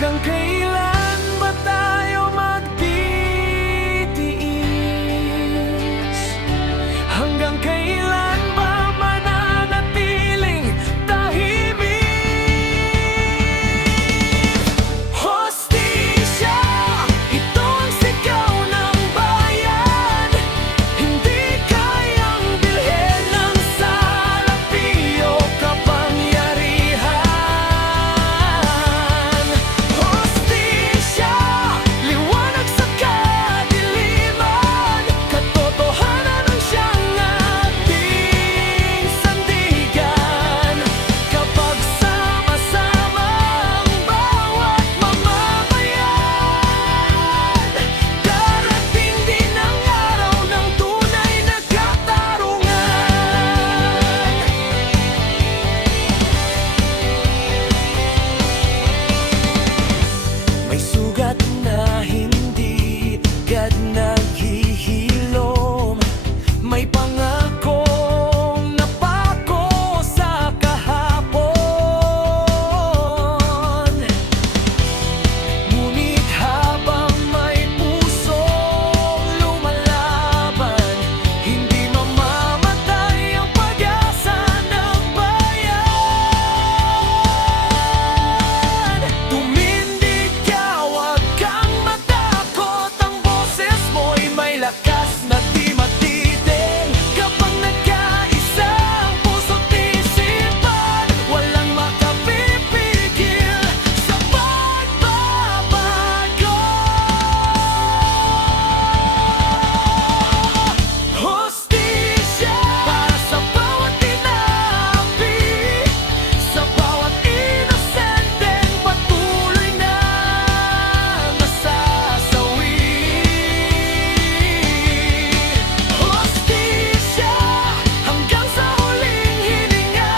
Hanggang kailan ba tayo magtitiis? Hanggang kailan ba mananatiling tahimik? Hostisya, ito ang sigaw ng bayan. Hindi kayang bilhin ng salapi o kapangyarihan. Hostisya, liwanag sa kadiliman. Katotohanan ang siyang ating sandigan. Kapag sama-sama ang bawat mamamayan, darating din ang araw ng tunay na katarungan. May sugat na hindi agad naghihilom. May pangakong napako sa kahapon. Ngunit habang may pusong lumalaban, hindi mamamatay ang pag-asa ng bayan. Tumindig ka, huwag kang matakot. Ang boses mo'y may lakas na di matiting. Kapag nagkaisa ang puso't isipan, walang makapipigil sa pagbabago. Hostisya para sa bawat tinapi, sa bawat inosenteng patuloy na nasasawi. Hostisya hanggang sa huling hininga.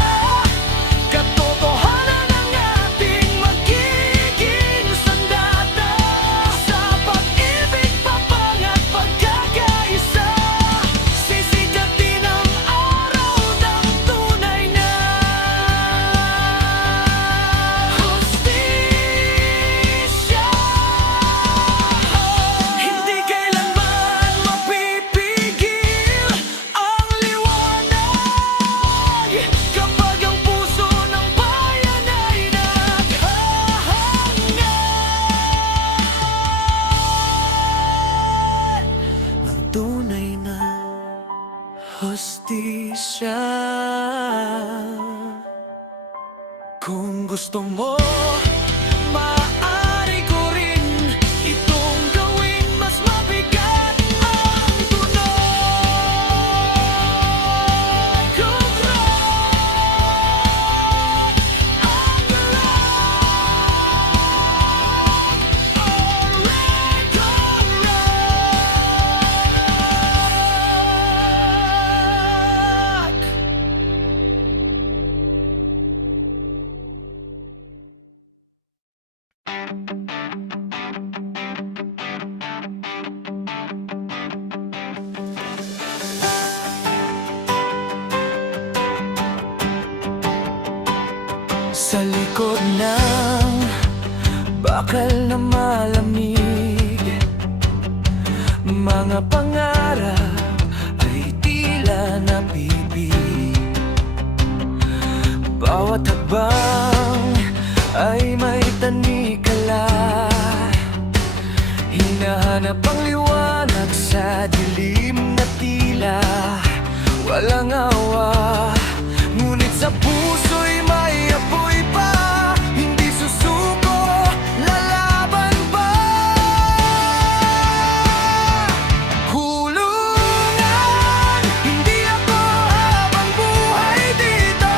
Katotohanan ang ating magiging sandata. Sa pag-ibig, papang at pagkakaisa, sisigatin ang araw ng tunay na hostisya. Hindi kailanman mapipigil ang liwanag kapag ang puso ng bayan ay naghahangad ng tunay na hostisya. Kung gusto mo, maaari ko rin itong gawin mas mabigat ang tunog. Kung rock ang rock, or red ang rock. Sa likod ng bakal na malamig, mga pangarap ay tila napipig. Bawat hakbang ay may tanikala. Hinahanap ang liwanag sa dilim na tila walang awa. Ngunit sa puso'y may apoy pa. Hindi susuko, lalaban pa. Hulungan, hindi ako habang buhay dito.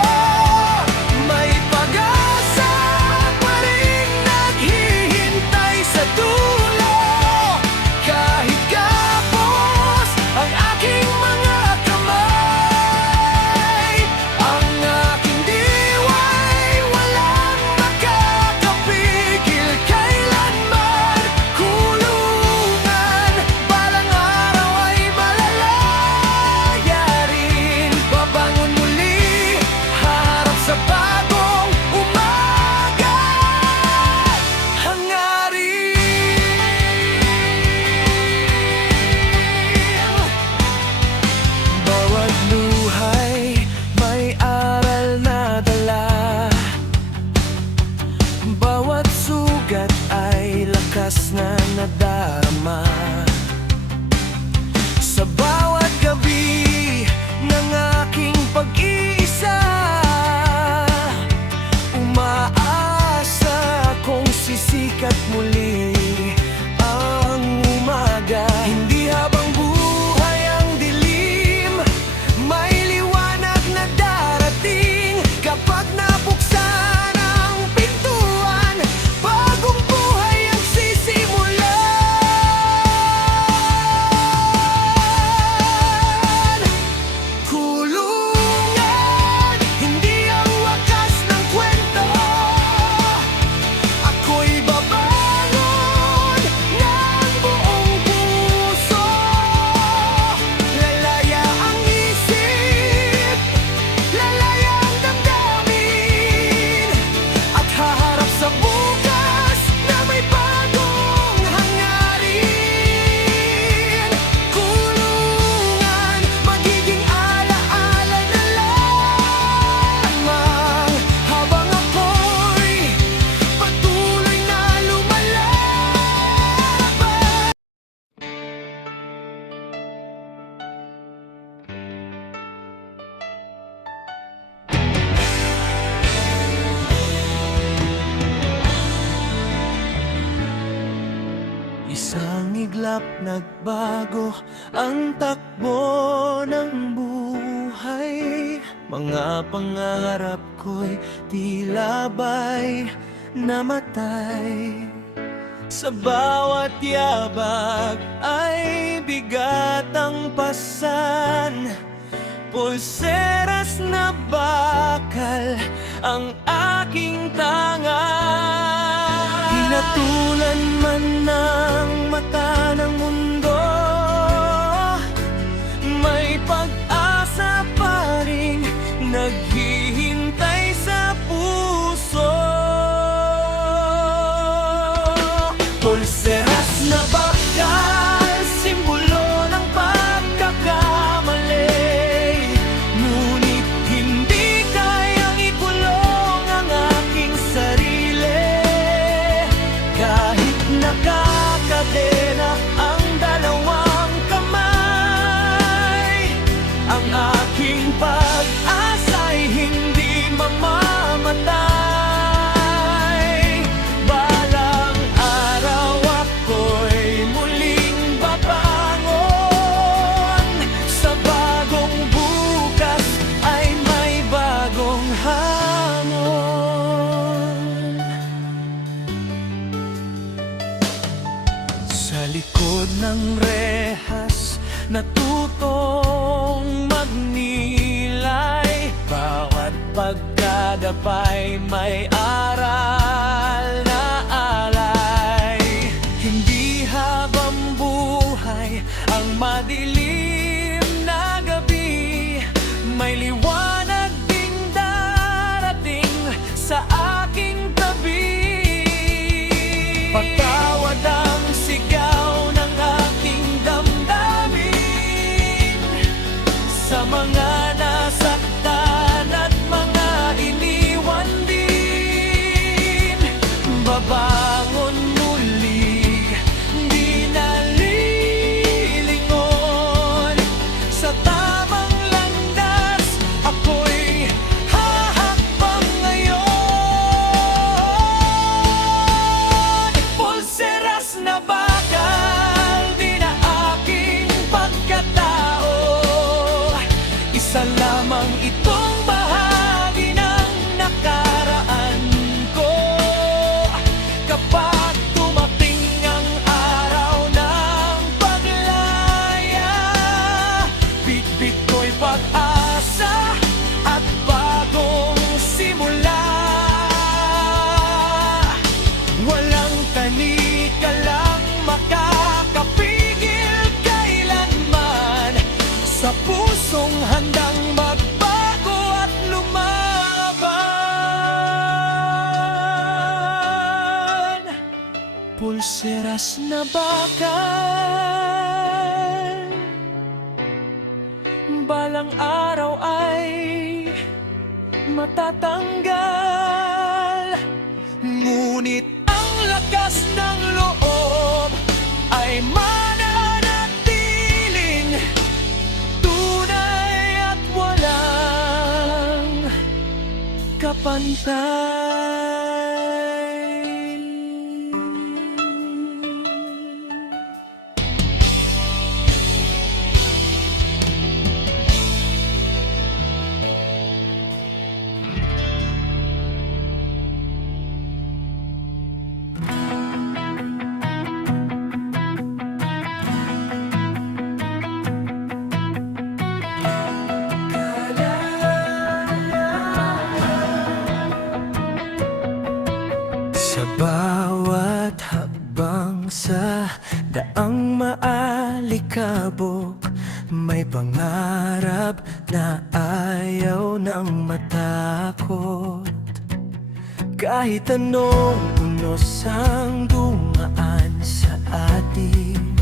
May pag-asa pa rin naghihintay sa dulo. Kahit kapos ang aking mga kamay, wakas na nadarama. Sa bawat gabi ng aking pag-iisa, umaasa kong sisikat muli ang umaga. Hindi habang buhay ang dilim, may liwanag na darating. Kapag nabuksan ang pintuan, bagong buhay ang sisimulan. Kulungan, hindi ang wakas ng kwento. Ako'y babangon ng buong puso. Lalaya ang isip, lalaya ang damdamin, at haharap sa bukas na may bagong hangarin. Kulungan, magiging alaala na lamang habang ako'y patuloy na lumalaban. Isang iglap nagbago ang takbo ng buhay. Mga pangarap ko'y tila ba'y namatay. Sa bawat yabag ay bigat ang pasan. Pulseras na bakal ang aking tanga. Hinatulan man ng mata ng mundo, may pag-asa pa rin naghihintay sa puso. Pulseras na bakal, simbolo ng pagkakamali. Ngunit hindi kayang ikulong ang aking sarili. Kahit nakakadena ang dalawang kamay, ang aking pag-asa'y hindi mamamatay. Balang araw ako'y muling babangon. Sa bagong bukas ay may bagong hamon. Sa likod ng rehas, natutong magnilay. Bawat pagkadapay may aral na alay. Hindi habang buhay ang madilim na gabi, may liwanag ding darating sa aking tabi. Patawad ang sigaw ng aking damdamin sa mga nasaktan at mga iniwan din. Babangon muli, di nalilingon. Sa tamang landas, ako'y hahakbang ngayon. Pulseras na bakal, di na aking pagkatao. Isa lamang itong bahagi ng nakaraan ko. Kapag dumating ang araw ng paglaya, bitbit ko'y pag-asa at bagong simula. Walang tanikalang makakapigil kailanman sa pusong handang magbago at lumaban. Pulseras na bakal, balang araw ay matatanggal. Ngunit ang lakas ng loob ay mananatiling tunay at walang kapantay. Sa bawat hakbang sa daang maalikabok, may pangarap na ayaw ng matakot. Kahit anong unos ang dumaan sa atin,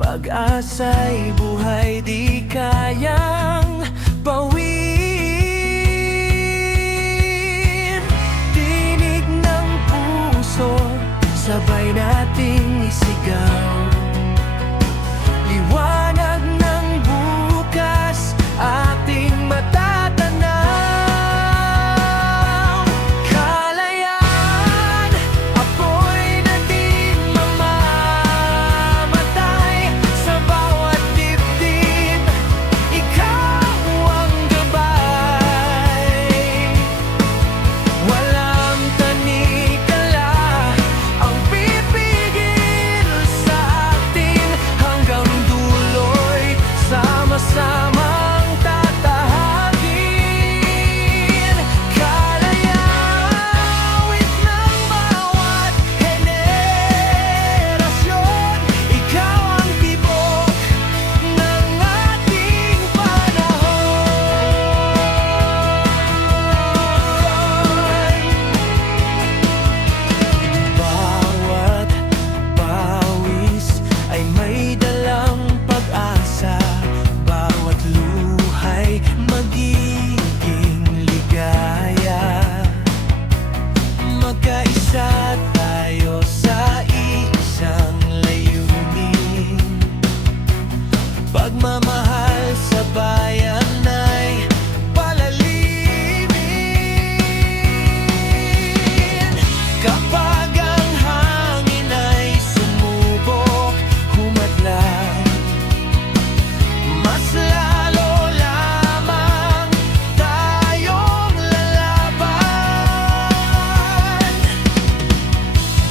pag-asa'y buhay di kayang bawin. Tinig ng puso, sabay nating isigaw. Liwanag ng bukas, ating matatanaw. Kalayaan, apoy na di mamamatay. Sa bawat dibdib, ikaw ang gabay. Walang tanikala ang pipigil sa atin, hanggang dulo'y sama-samang tatahagin. Kalayawit ng bawat henerasyon, ikaw ang tibok ng ating panahon. Bawat pawis ay may dalang pag-asa, bawat luhay magiging ligaya. Magkaisa tayo sa isang layunin, pagmamahal sa bayan ay palalimin. Kapag ang hangin ay sumubok, humadlang, mas lalo lamang tayong lalaban.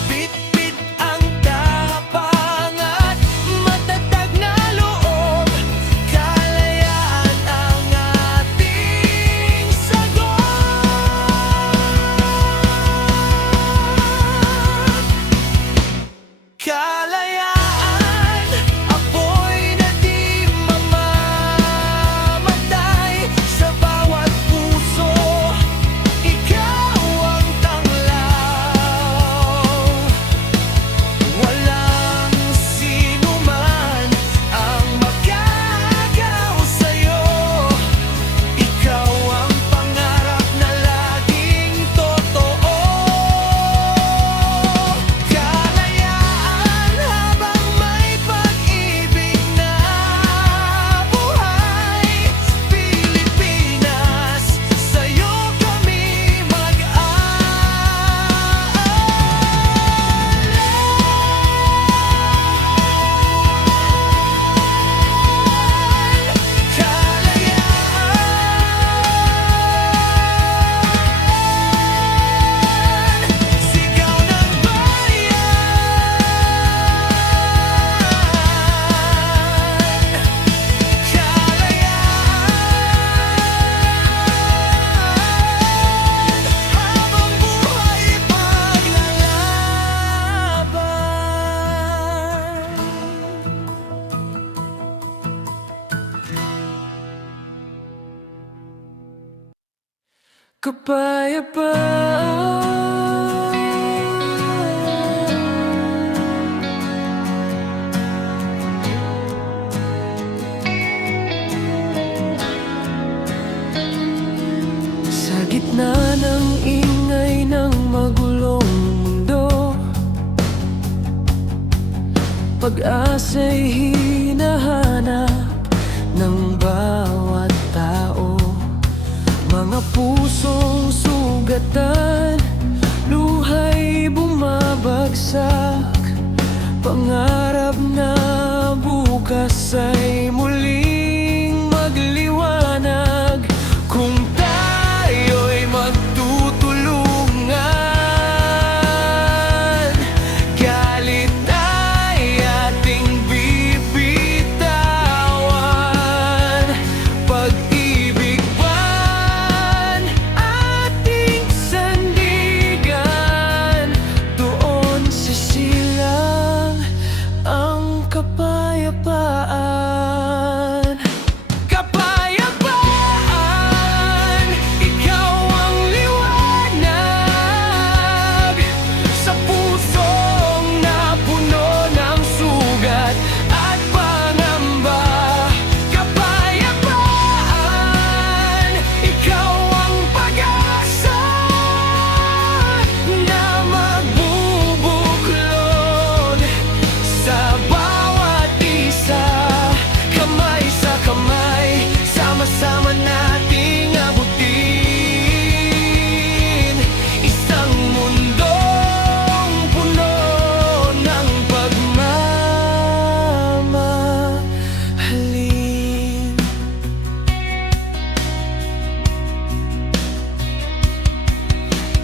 Bit-bit ang tapang at matatag na loob, kalayaan ang ating sagot. Kalayaan, apoy na di mamamatay. Sa bawat puso, ikaw ang tanglaw. Walang sinuman ang magagaw sa'yo. Ikaw ang pangarap na laging totoo. Kalayaan habang may pag-ibig na buhay. Pilipinas, sa'yo kami mag-aalay. Kalayaan, sigaw ng bayan. Kalayaan, habang buhay paglalaban. Sa gitna ng ingay ng magulong mundo, pag-asa'y hinahanap ng bawat tao. Mga pusong sugatan, luha'y bumabagsak. Pangarap na bukas ay muling magliwanag kung tayo'y magtutulungan. Galit ay ating bibitawan, pag-ibig man ating sandigan. Doon sa silang ang kapayapaan. Kapayapaan, ikaw ang liwanag sa pusong napuno ng sugat at pangamba. Kapayapaan, ikaw ang pag-asa na magbubuklod sa bawat isa. Kamay sa kamay, sama-sama nating abutin isang mundong puno ng pagmamahalin.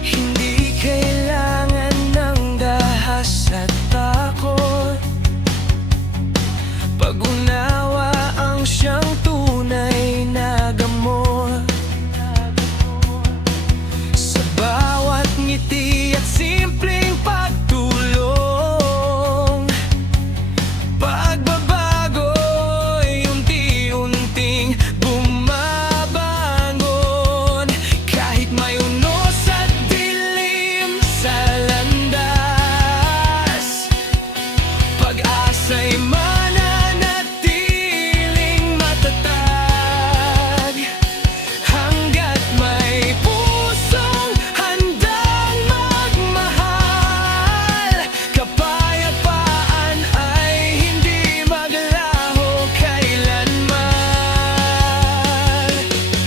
Hindi kailangan ng dahas at takot, pag-unawa ang siyang tunay na gamot. Sa bawat ngiti at simpleng pagtulong, pagbabago'y unti-unting bumabangon. Kahit may unos at dilim sa landas, pag-asa'y mananatiling matatag. Hangga't may pusong handang magmahal, kapayapaan ay hindi maglaho kailanman.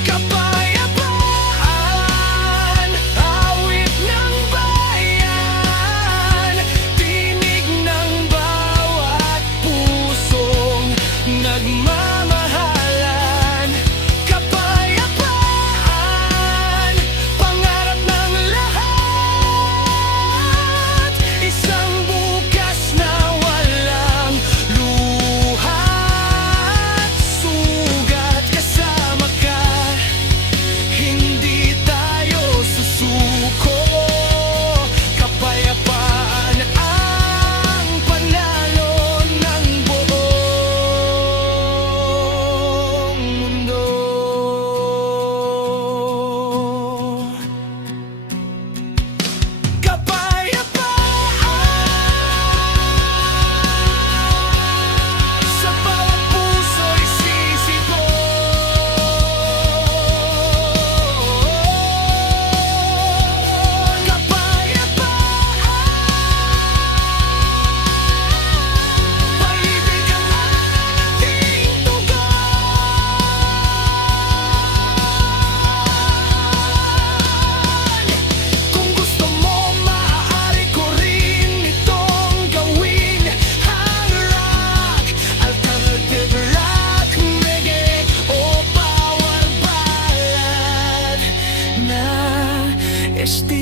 Kapayapaan, awit ng bayan, tinig ng bawat pusong nagmamahalan. Kapayapaan, pangarap ng lahat, isang bukas na walang luha at sugat. Kasama ka, hindi tayo susuko. Kapayapaan ang panalo ng buong mundo. Kapayapaan sa bawat puso'y sisigon. Kapayapaan, pag-ibig ang ating tugon. Kung gusto mo, maaari ko rin itong gawin. Hang rock, alternative rock, reggae o power ballad na estilo